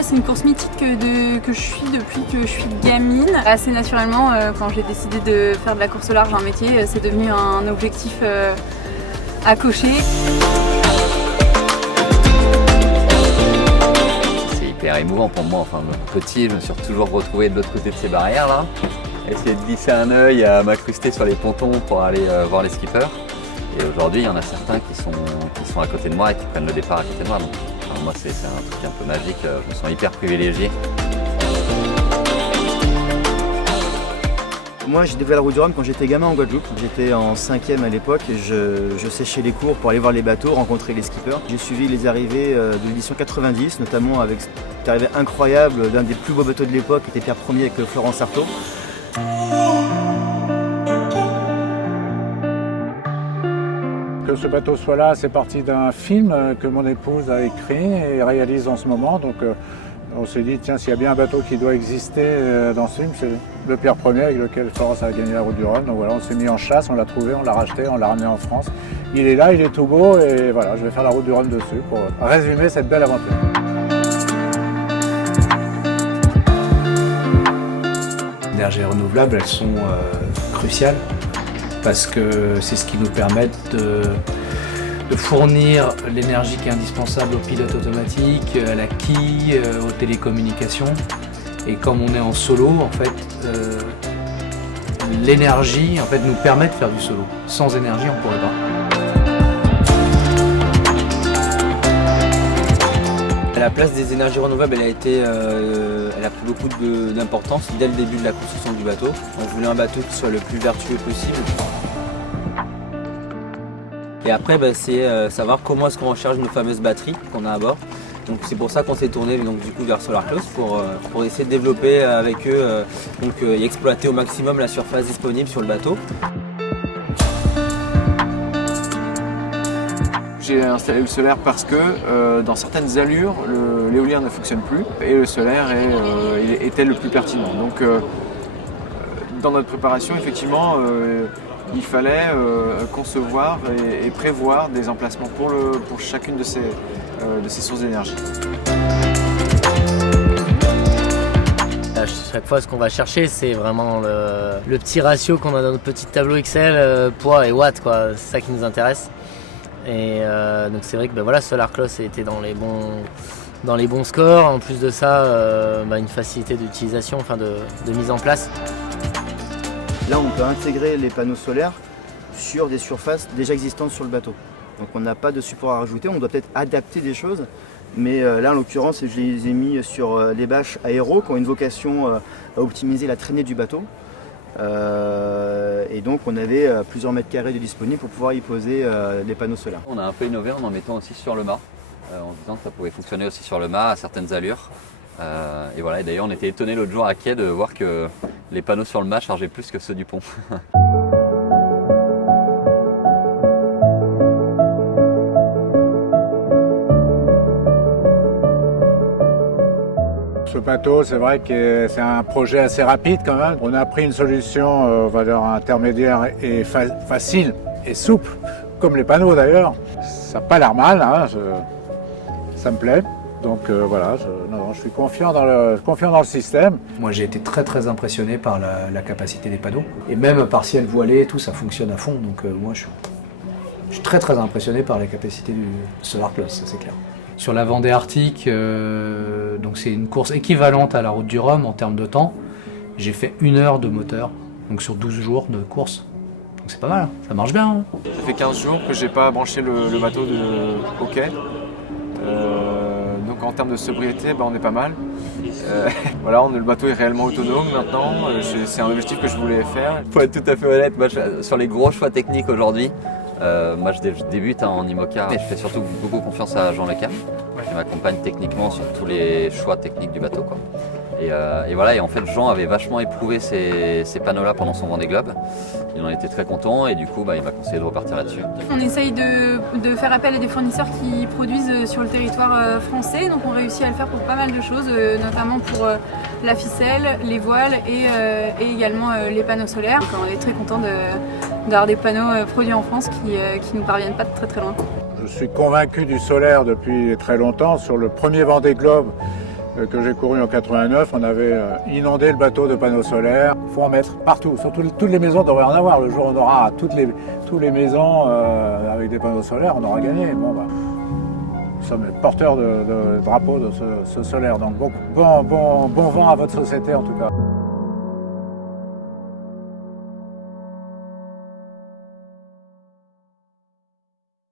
C'est une course mythique que je suis depuis que je suis gamine. Assez naturellement, quand j'ai décidé de faire de la course au large un métier, c'est devenu un objectif à cocher. C'est hyper émouvant pour moi. Enfin, petit, je me suis toujours retrouvé de l'autre côté de ces barrières là. Essayer de glisser un œil, à m'incruster sur les pontons pour aller voir les skippers. Et aujourd'hui, il y en a certains qui sont à côté de moi et qui prennent le départ à côté de moi. Donc, enfin, moi, c'est un truc un peu magique. Je me sens hyper privilégié. Moi, j'ai découvert la route du Rhum quand j'étais gamin en Guadeloupe. J'étais en 5e à l'époque et je séchais les cours pour aller voir les bateaux, rencontrer les skippers. J'ai suivi les arrivées de l'édition 90, notamment avec cette arrivée incroyable d'un des plus beaux bateaux de l'époque, qui était Pierre Ier avec Florence Artaud. Que ce bateau soit là, c'est parti d'un film que mon épouse a écrit et réalise en ce moment. Donc on s'est dit, tiens, s'il y a bien un bateau qui doit exister dans ce film, c'est le Pierre Ier avec lequel Florence a gagné la route du Rhum. Donc voilà, on s'est mis en chasse, on l'a trouvé, on l'a racheté, on l'a ramené en France. Il est là, il est tout beau et voilà, je vais faire la route du Rhum dessus pour résumer cette belle aventure. Les énergies renouvelables, elles sont cruciales parce que c'est ce qui nous permet de fournir l'énergie qui est indispensable aux pilotes automatiques, à la quille, aux télécommunications. Et comme on est en solo, en fait, l'énergie nous permet de faire du solo. Sans énergie, on ne pourrait pas. La place des énergies renouvelables, elle a pris beaucoup d'importance dès le début de la construction du bateau. On voulait un bateau qui soit le plus vertueux possible. Et après, c'est savoir comment est-ce qu'on recharge nos fameuses batteries qu'on a à bord. Donc c'est pour ça qu'on s'est tourné vers SolarClose pour essayer de développer avec eux et exploiter au maximum la surface disponible sur le bateau. J'ai installé le solaire parce que dans certaines allures, l'éolien ne fonctionne plus et le solaire était le plus pertinent. Donc dans notre préparation, effectivement, il fallait concevoir et prévoir des emplacements pour chacune de ces sources d'énergie. À chaque fois, ce qu'on va chercher, c'est vraiment le petit ratio qu'on a dans notre petit tableau Excel, poids et watts, quoi. C'est ça qui nous intéresse. Et donc c'est vrai que SolarClose était dans les bons scores. En plus de ça, une facilité d'utilisation, de mise en place. Là, on peut intégrer les panneaux solaires sur des surfaces déjà existantes sur le bateau. Donc on n'a pas de support à rajouter, on doit peut-être adapter des choses. Mais là, en l'occurrence, je les ai mis sur les bâches aéro qui ont une vocation à optimiser la traînée du bateau. Et donc on avait plusieurs mètres carrés de disponibles pour pouvoir y poser les panneaux solaires. On a un peu innové en mettant aussi sur le mât, en disant que ça pouvait fonctionner aussi sur le mât à certaines allures. Et voilà, et d'ailleurs on était étonnés l'autre jour à quai de voir que les panneaux sur le mât chargeaient plus que ceux du pont. Ce bateau, c'est vrai que c'est un projet assez rapide quand même. On a pris une solution, on va dire, intermédiaire et facile et souple, comme les panneaux d'ailleurs. Ça n'a pas l'air mal, hein, ça me plaît. Donc voilà, je suis confiant dans le système. Moi, j'ai été très impressionné par la capacité des panneaux. Et même partiel voilé, tout ça fonctionne à fond. Donc moi, je suis très impressionné par la capacité du SolarClose, ça c'est clair. Sur la Vendée Arctique, donc c'est une course équivalente à la route du Rhum en termes de temps. J'ai fait 1 heure de moteur, donc sur 12 jours de course. Donc c'est pas mal, hein, ça marche bien. Hein. Ça fait 15 jours que j'ai pas branché le bateau au quai. Donc en termes de sobriété, on est pas mal. Voilà, le bateau est réellement autonome maintenant. C'est un objectif que je voulais faire. Pour être tout à fait honnête, moi, sur les gros choix techniques aujourd'hui, moi je débute en IMOCA et je fais surtout beaucoup confiance à Jean Lecam qui m'accompagne techniquement sur tous les choix techniques du bateau, quoi. Et voilà, et en fait Jean avait vachement éprouvé ces panneaux-là pendant son Vendée Globe. Il en était très content et du coup il m'a conseillé de repartir là-dessus. On essaye de faire appel à des fournisseurs qui produisent sur le territoire français, donc on réussit à le faire pour pas mal de choses, notamment pour la ficelle, les voiles et également les panneaux solaires. Donc on est très content d'avoir des panneaux produits en France qui nous parviennent pas de très très loin. Je suis convaincu du solaire depuis très longtemps. Sur le premier Vendée Globe que j'ai couru en 89, on avait inondé le bateau de panneaux solaires. Il faut en mettre partout. Surtout toutes les maisons devraient en avoir. Le jour où on aura toutes les maisons avec des panneaux solaires, on aura gagné. Bon, nous sommes porteurs de drapeau de ce solaire. Donc bon vent à votre société en tout cas.